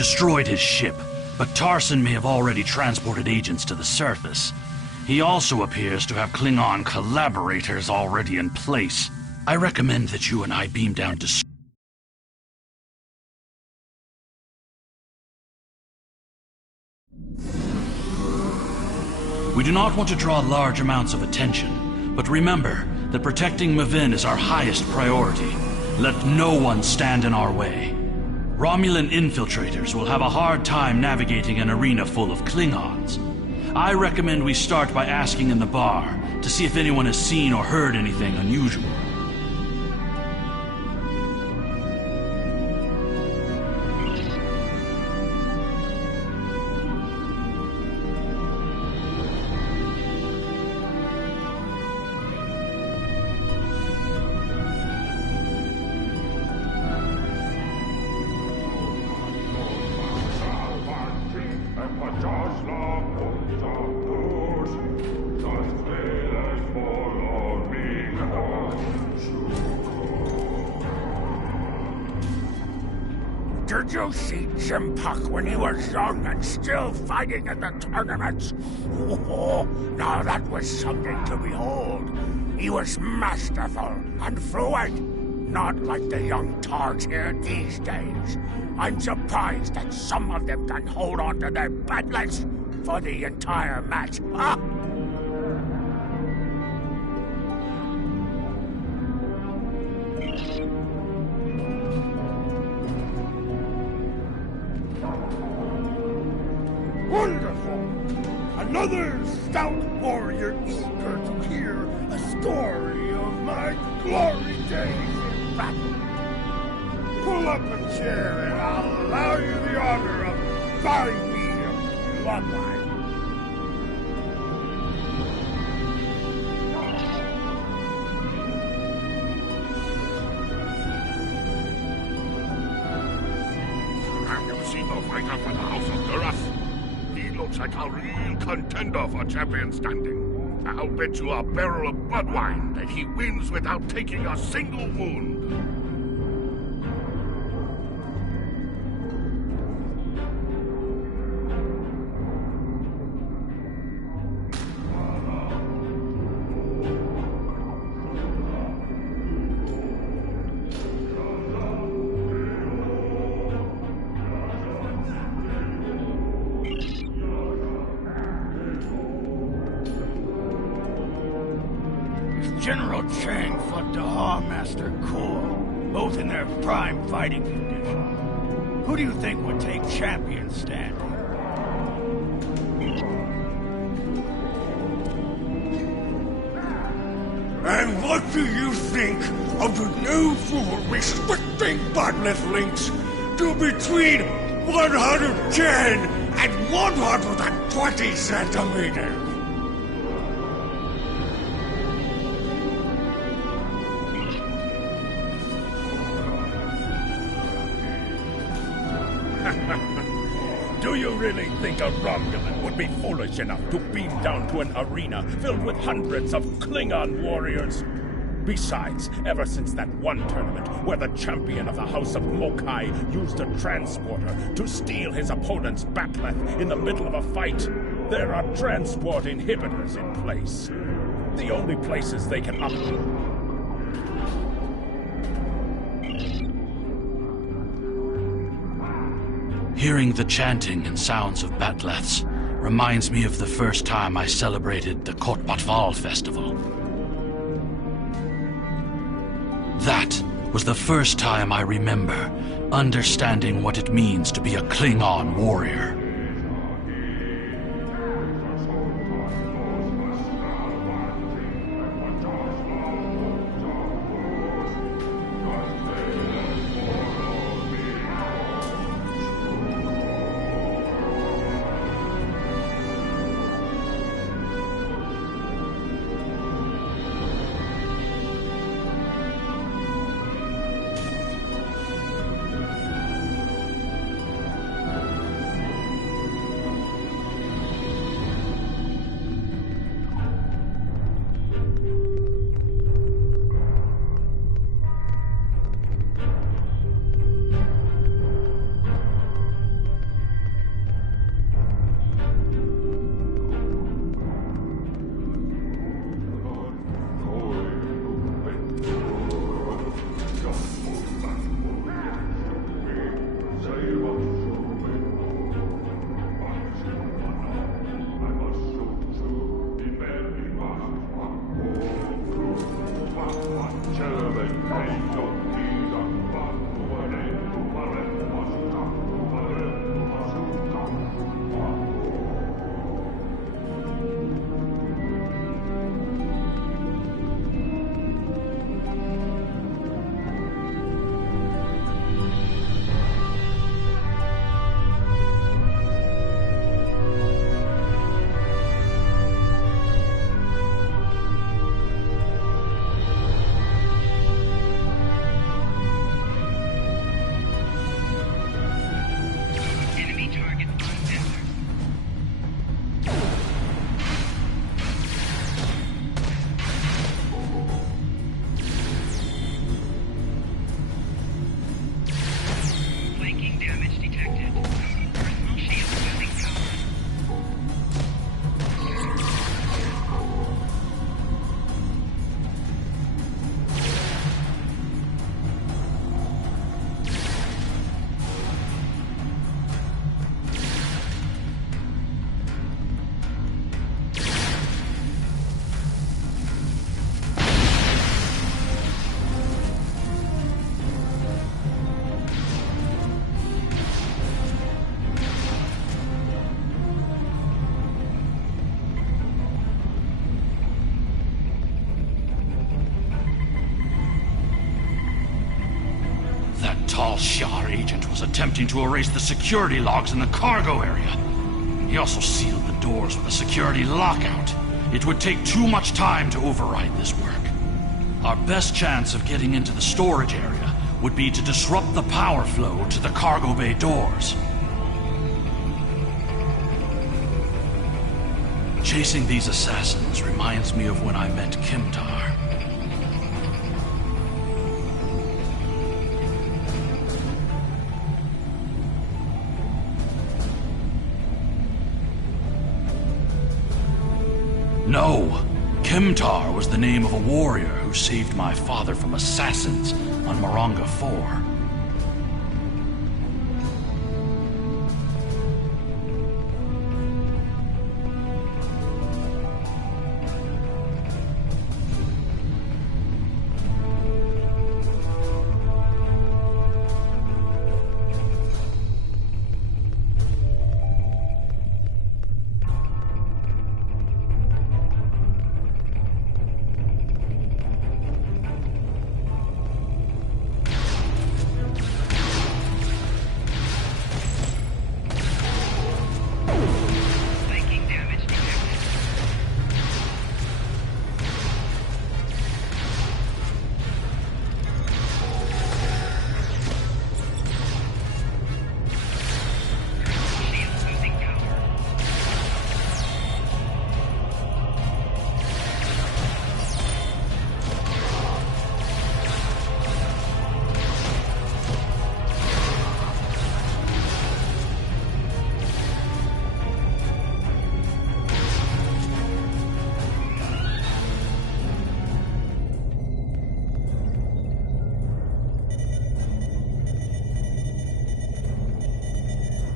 destroyed his ship, but Tarson may have already transported agents to the surface. He also appears to have Klingon collaborators already in place. I recommend that you and I beam down to... We do not want to draw large amounts of attention, but remember that protecting Mavin is our highest priority. Let no one stand in our way. Romulan infiltrators will have a hard time navigating an arena full of Klingons. I recommend we start by asking in the bar to see if anyone has seen or heard anything unusual. Did you see Jim Puck when he was young and still fighting in the tournaments? Oh, now that was something to behold. He was masterful and fluent, not like the young tards here these days. I'm surprised that some of them can hold on to their battlets for the entire match. Huh? Wonderful! Another stout warrior eager to hear a story of my glory days in battle. Pull up a chair and I'll allow you the honor of buying me a bloodline. Have you seen the fighter for the House of Duras? He looks like a real contender for champion standing. I'll bet you a barrel of blood wine that he wins without taking a single wound. General Chang fought the Master Corps, both in their prime fighting condition. Who do you think would take champion standing? And what do you think of the new rule restricting botnet links to between 110 and 120 centimeters? Do you really think a Romulan would be foolish enough to beam down to an arena filled with hundreds of Klingon warriors? Besides, ever since that one tournament where the champion of the House of Mokai used a transporter to steal his opponent's bat'leth in the middle of a fight, there are transport inhibitors in place. The only places they can operate. Hearing the chanting and sounds of bat'leths reminds me of the first time I celebrated the Kotbatval festival. That was the first time I remember understanding what it means to be a Klingon warrior. HR agent was attempting to erase the security logs in the cargo area. He also sealed the doors with a security lockout. It would take too much time to override this work. Our best chance of getting into the storage area would be to disrupt the power flow to the cargo bay doors. Chasing these assassins reminds me of when I met Kimtar. No! Kimtar was the name of a warrior who saved my father from assassins on Moronga 4.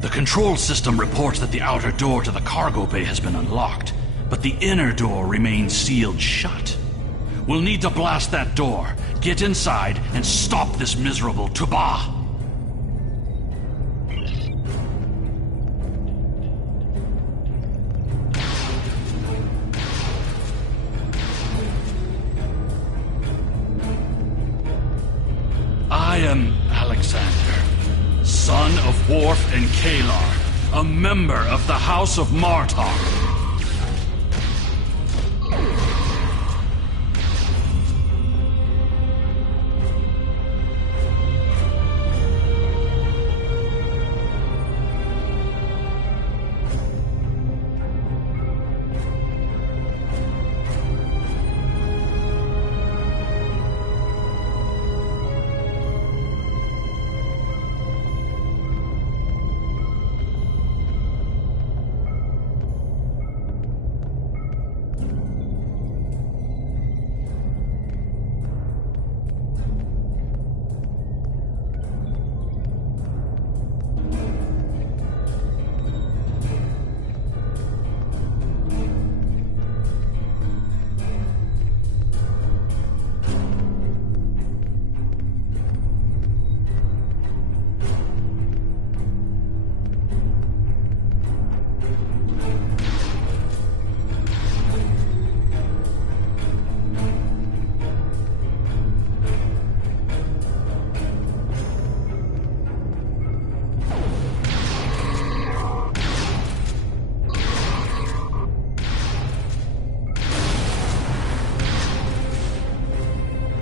The control system reports that the outer door to the cargo bay has been unlocked, but the inner door remains sealed shut. We'll need to blast that door, get inside, and stop this miserable Tuba. I am Alexander, son of Worf and Kalar, a member of the House of Martok.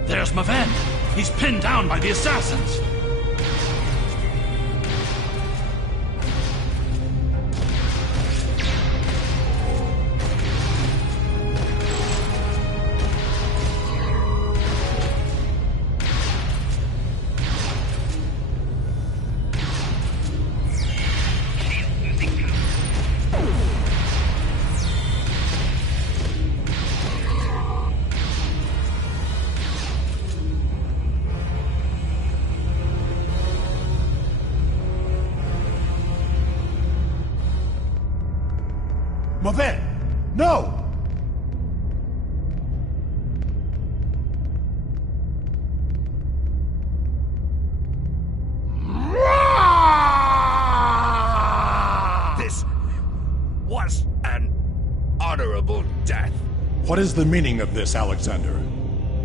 There's Maven. He's pinned down by the assassins. Maven! No! This was an honorable death. What is the meaning of this, Alexander?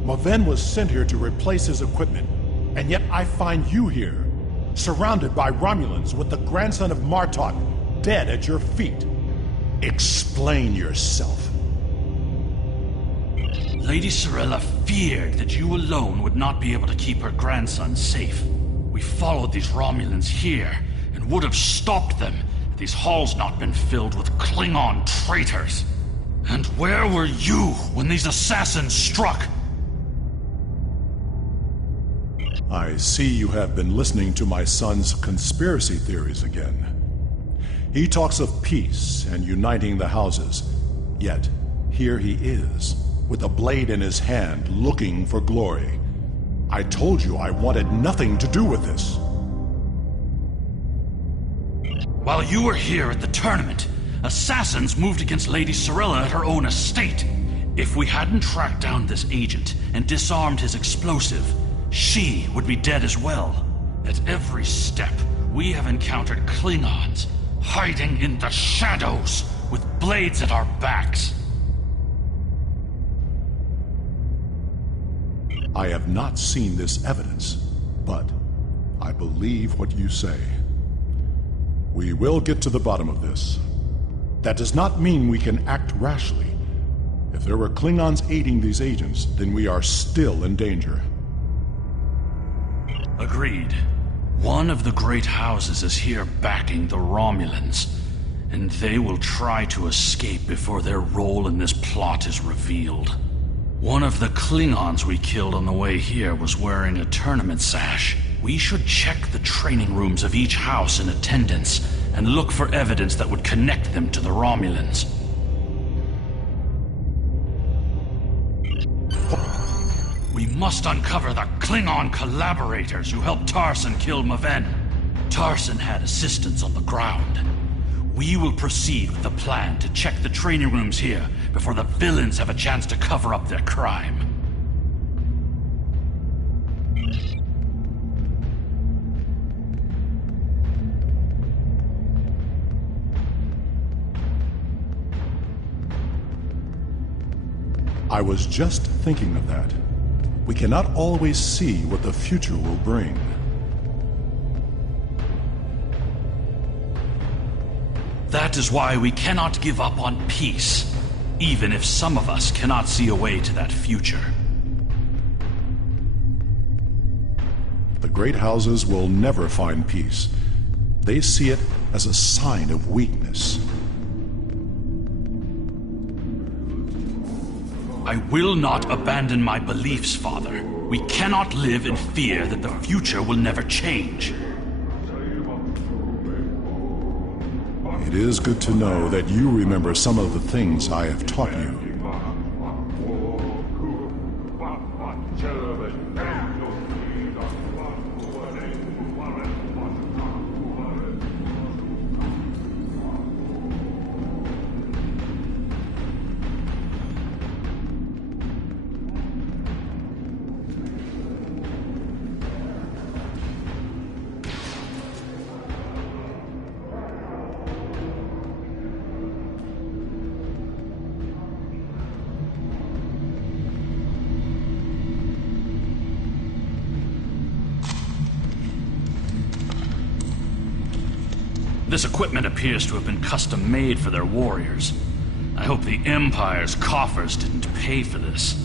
Maven was sent here to replace his equipment, and yet I find you here. surrounded by Romulans with the grandson of Martok dead at your feet. Explain yourself. Lady Sorella feared that you alone would not be able to keep her grandson safe. We followed these Romulans here, and would have stopped them had these halls not been filled with Klingon traitors. And where were you when these assassins struck? I see you have been listening to my son's conspiracy theories again. He talks of peace and uniting the houses, yet here he is, with a blade in his hand, looking for glory. I told you I wanted nothing to do with this. While you were here at the tournament, assassins moved against Lady Sorella at her own estate. If we hadn't tracked down this agent and disarmed his explosive, she would be dead as well. At every step, we have encountered Klingons, hiding in the shadows, with blades at our backs. I have not seen this evidence, but I believe what you say. We will get to the bottom of this. That does not mean we can act rashly. If there were Klingons aiding these agents, then we are still in danger. Agreed. One of the great houses is here backing the Romulans, and they will try to escape before their role in this plot is revealed. One of the Klingons we killed on the way here was wearing a tournament sash. We should check the training rooms of each house in attendance and look for evidence that would connect them to the Romulans. We must uncover the Klingon collaborators who helped Tarson kill Maven. Tarson had assistants on the ground. We will proceed with the plan to check the training rooms here before the villains have a chance to cover up their crime. I was just thinking of that. We cannot always see what the future will bring. That is why we cannot give up on peace, even if some of us cannot see a way to that future. The great houses will never find peace. They see it as a sign of weakness. I will not abandon my beliefs, Father. We cannot live in fear that the future will never change. It is good to know that you remember some of the things I have taught you. This equipment appears to have been custom-made for their warriors. I hope the Empire's coffers didn't pay for this.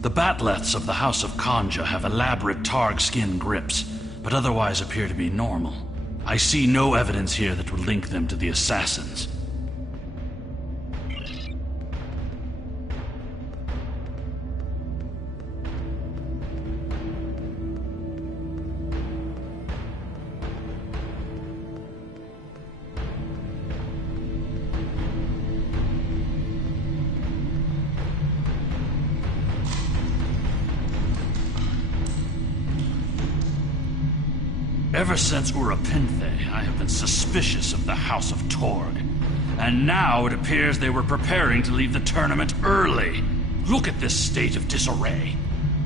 The batleths of the House of Kanja have elaborate targ skin grips, but otherwise appear to be normal. I see no evidence here that would link them to the assassins. Ever since Urapinthe, I have been suspicious of the House of Torg. And now it appears they were preparing to leave the tournament early. Look at this state of disarray.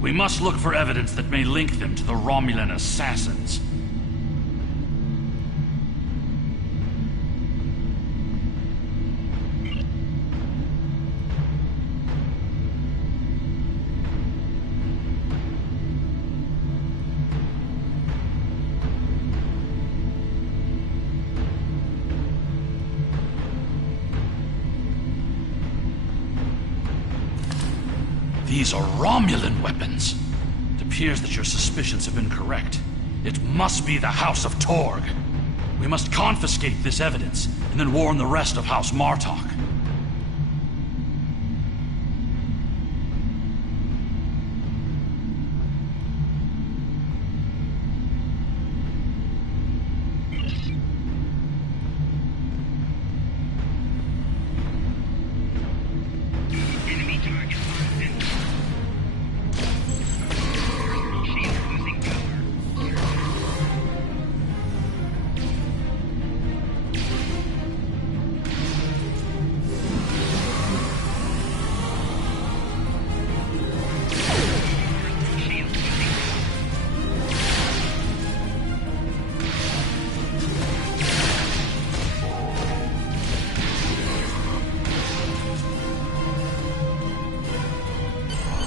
We must look for evidence that may link them to the Romulan assassins. These are Romulan weapons. It appears that your suspicions have been correct. It must be the House of Torg. We must confiscate this evidence, and then warn the rest of House Martok.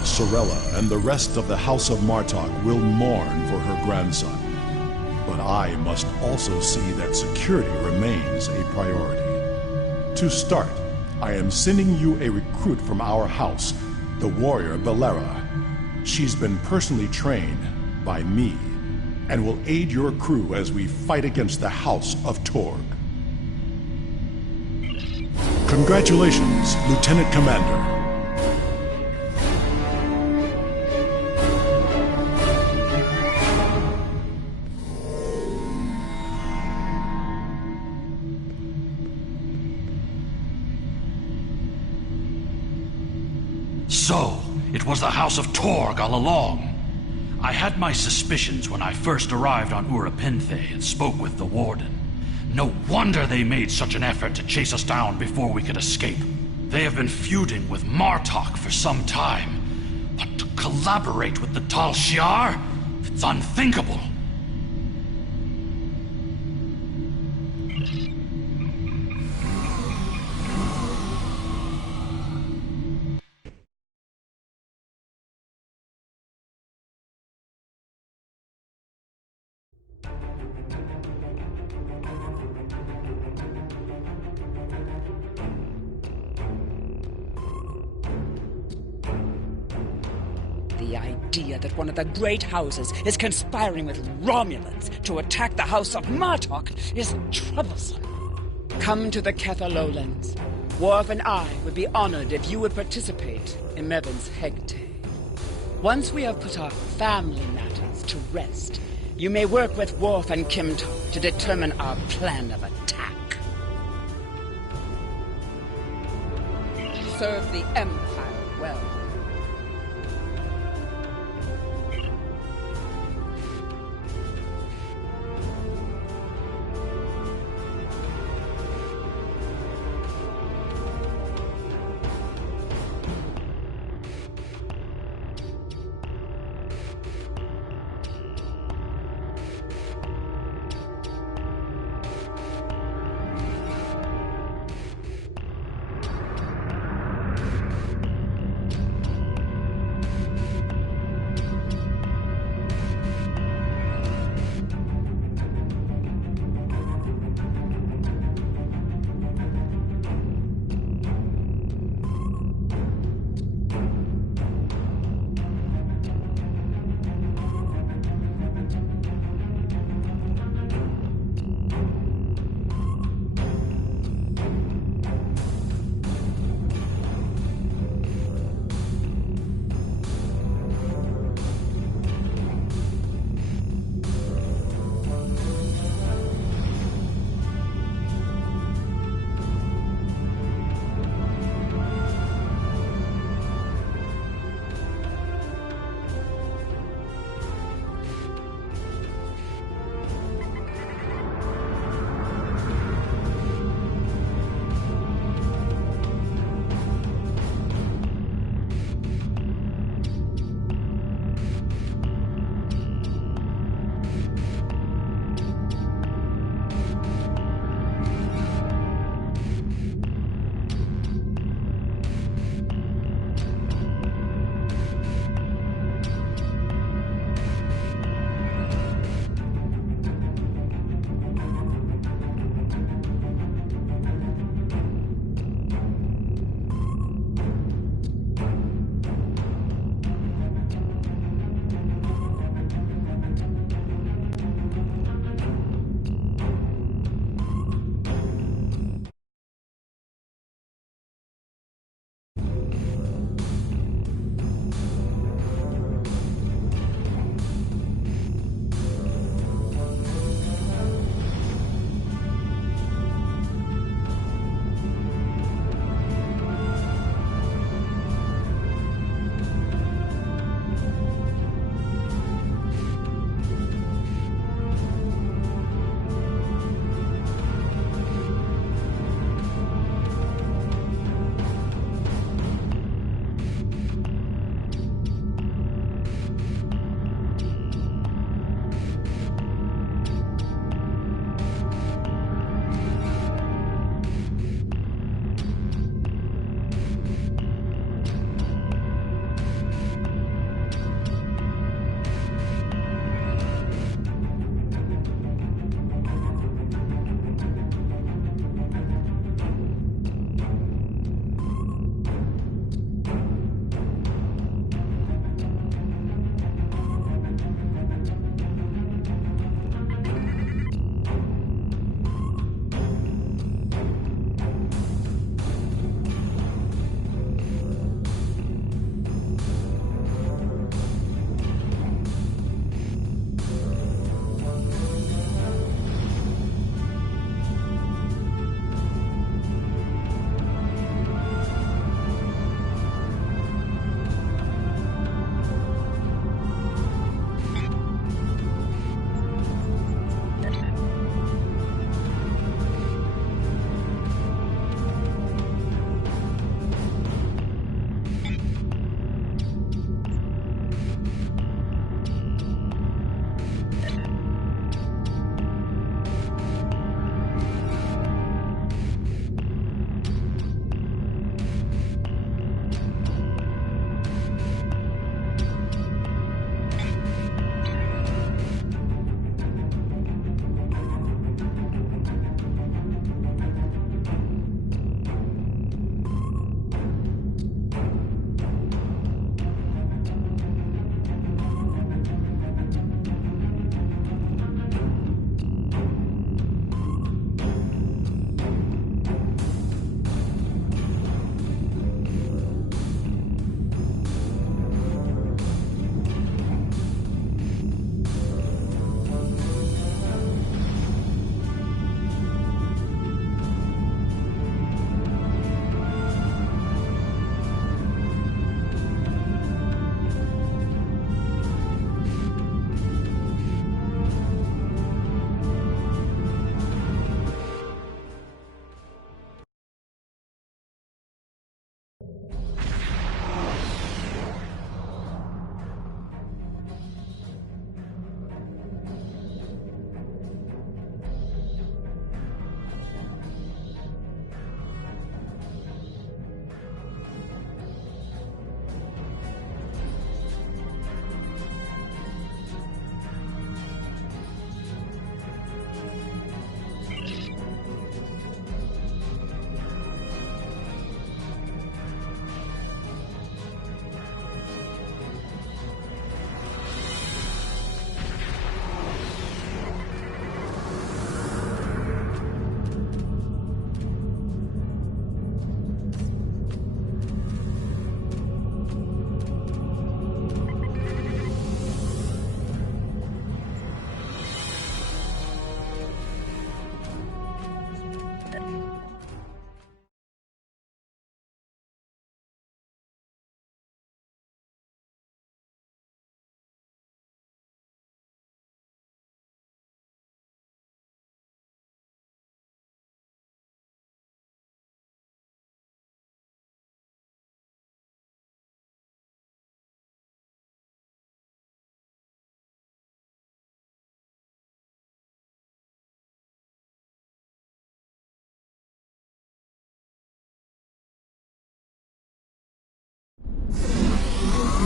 Sorella and the rest of the House of Martok will mourn for her grandson. But I must also see that security remains a priority. To start, I am sending you a recruit from our house, the warrior Belera. She's been personally trained by me and will aid your crew as we fight against the House of Torg. Congratulations, Lieutenant Commander. So, it was the House of Torg all along. I had my suspicions when I first arrived on Urapinthe and spoke with the Warden. No wonder they made such an effort to chase us down before we could escape. They have been feuding with Martok for some time, but to collaborate with the Tal Shiar? It's unthinkable. The idea that one of the great houses is conspiring with Romulans to attack the House of Martok is troublesome. Come to the Kether Lowlands. Worf and I would be honored if you would participate in Mevin's Hegte. Once we have put our family matters to rest, you may work with Worf and Kimto to determine our plan of attack. Serve the Empire well.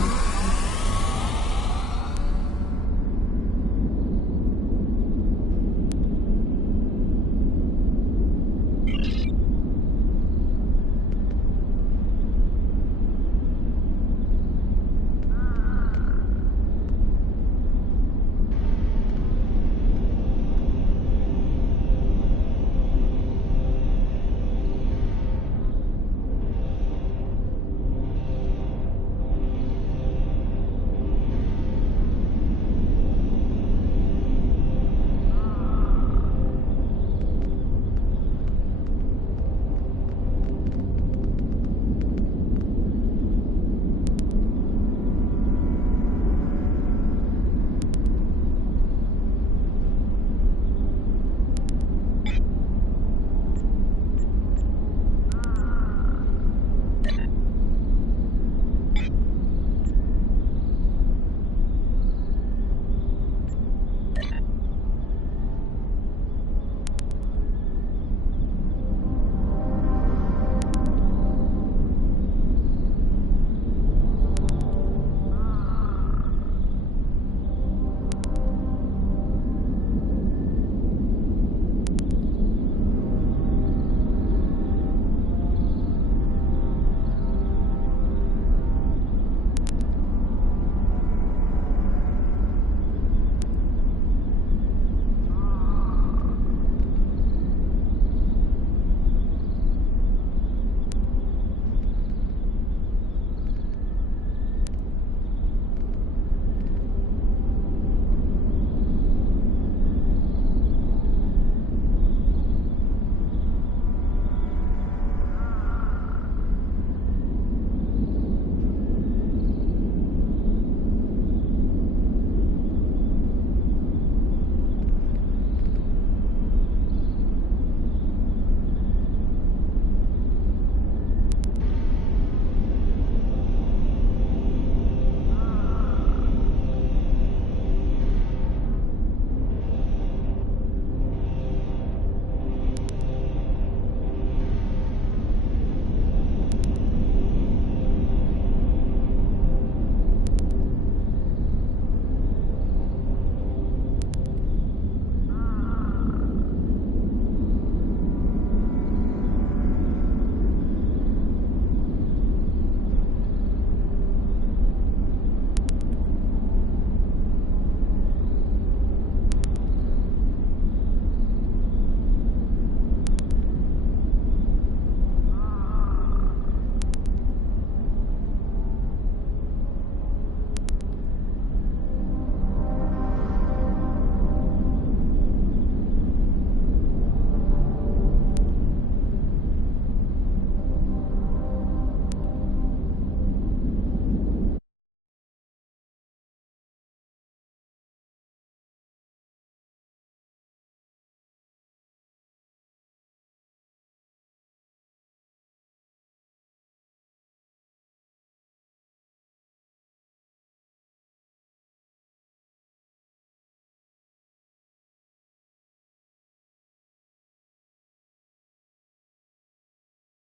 Thank you.